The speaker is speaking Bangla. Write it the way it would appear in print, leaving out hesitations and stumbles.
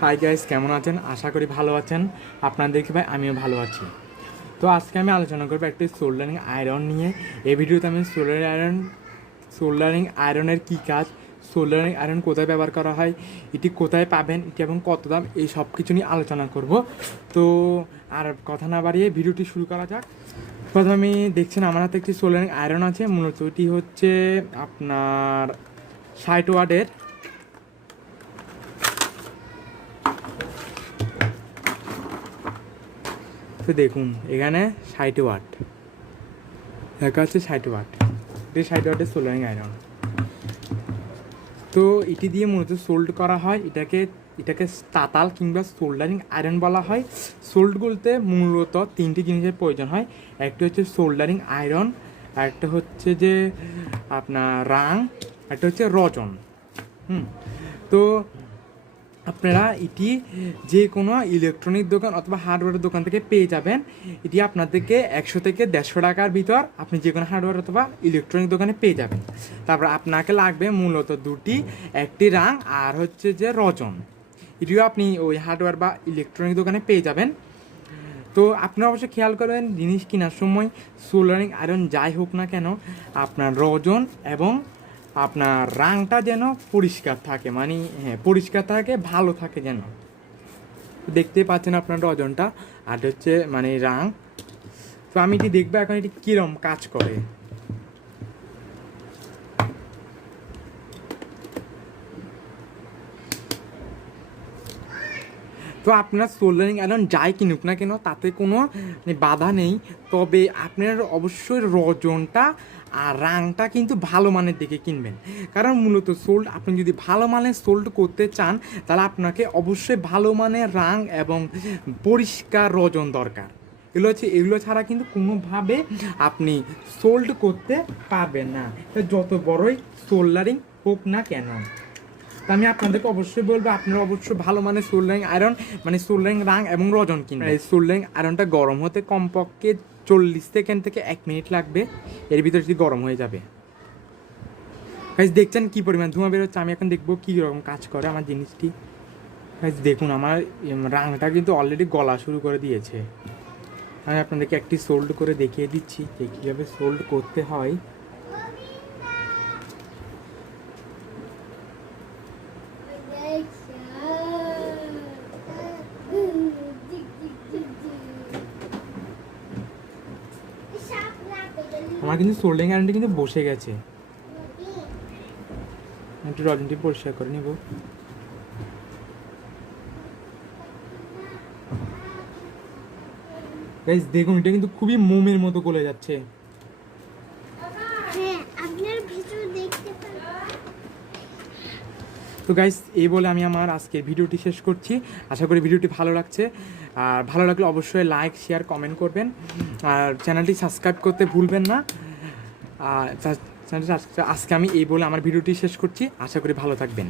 হাই গাইস, কেমন আছেন? আশা করি ভালো আছেন। আপনারা দেখে ভাই আমিও ভালো আছি। তো আজকে আমি আলোচনা করবো একটি সোল্ডারিং আয়রন নিয়ে। এই ভিডিওতে আমি সোল্ডারিং আয়রনের কী কাজ, সোল্ডারিং আয়রন কোথায় ব্যবহার করা হয়, এটি কোথায় পাবেন, এটি এবং কত দাম, এই সব কিছু নিয়ে আলোচনা করব। তো আর কথা না বাড়িয়ে ভিডিওটি শুরু করা যাক। প্রথমে আমি দেখছেন আমার হাতে একটি সোল্ডারিং আয়রন আছে। মূলত এটি হচ্ছে আপনার 60 ওয়াটের। তো দেখুন এখানে 60 ওয়াট দেখা হচ্ছে, 60 ওয়াট। এটি 60 ওয়াটের সোল্ডারিং আয়রন। তো এটি দিয়ে মূলত সোল্ড করা হয়। এটাকে তাতাল কিংবা সোল্ডারিং আয়রন বলা হয়। সোল্ড বলতে মূলত তিনটি জিনিসের প্রয়োজন হয়। একটা হচ্ছে সোল্ডারিং আয়রন, একটা হচ্ছে যে আপনার রাং, একটা হচ্ছে রজন। তো আপনারা এটি যে কোনো ইলেকট্রনিক দোকান অথবা হার্ডওয়্যারের দোকান থেকে পেয়ে যাবেন। এটি আপনাদেরকে 100 থেকে 150 টাকার ভিতর আপনি যে কোনো হার্ডওয়্যার অথবা ইলেকট্রনিক দোকানে পেয়ে যাবেন। তারপর আপনাকে লাগবে মূলত দুটি, একটি রাং আর হচ্ছে যে রজন। এটিও আপনি ওই হার্ডওয়্যার বা ইলেকট্রনিক দোকানে পেয়ে যাবেন। তো আপনারা অবশ্যই খেয়াল করবেন জিনিস কেনার সময় সোল্ডারিং আয়রন যাই হোক না কেন, আপনার রজন এবং আপনার রাংটা যেন পরিষ্কার থাকে, মানে পরিষ্কার থাকে, ভালো থাকে যেন। দেখতেই পাচ্ছেন আপনার রজনটা, আর হচ্ছে মানে রাং। তো আমি এটি দেখবো এখন এটি কীরকম কাজ করে। তো আপনার সোল্ডারিং আয়রন যাই কিনুক না কেন তাতে কোনো বাধা নেই, তবে আপনার অবশ্যই রজনটা আর রাংটা কিন্তু ভালো মানের দিকে কিনবেন। কারণ মূলত আপনি যদি ভালো মানের সোল্ড করতে চান তাহলে আপনাকে অবশ্যই ভালো মানের রাং এবং পরিষ্কার রজন দরকার। এগুলো ছাড়া কিন্তু কোনোভাবে আপনি সোল্ড করতে পারবেন না, যত বড়ই সোল্ডারিং হোক না কেন। তো আমি আপনাদেরকে অবশ্যই বলবো আপনারা অবশ্যই ভালো মানের সোল্ডারিং আয়রন, মানে সোল্ডারিং রাং এবং রজন কিনবেন। এই সোল্ডারিং আয়রনটা গরম হতে কমপক্ষে 40 সেকেন্ড থেকে 1 মিনিট লাগবে। এর ভিতরে যদি গরম হয়ে যাবে। গাইস দেখছেন কী পরিমাণ ধোঁয়া বেরোচ্ছে। আমি এখন দেখবো কী রকম কাজ করে আমার জিনিসটি। গাইস দেখুন আমার রাংটা কিন্তু অলরেডি গলা শুরু করে দিয়েছে। আমি আপনাদেরকে একটি সোল্ড করে দেখিয়ে দিচ্ছি যে কীভাবে সোল্ড করতে হয়। আমার কিন্তু সোল্ডারিং আয়রনটি কিন্তু বসে গেছে। একটু রজনটি পরিষ্কার করে নিব। গাইস দেখুন এটা কিন্তু খুবই মোমের মতো গলে যাচ্ছে। তো গাইস এই বলে আমি আমার আজকের ভিডিওটি শেষ করছি। আশা করি ভিডিওটি ভালো লাগছে। আর ভালো লাগলে অবশ্যই লাইক, শেয়ার, কমেন্ট করবেন। আর চ্যানেলটি সাবস্ক্রাইব করতে ভুলবেন না। আর আজকে আমি এই বলে আমার ভিডিওটি শেষ করছি। আশা করি ভালো থাকবেন।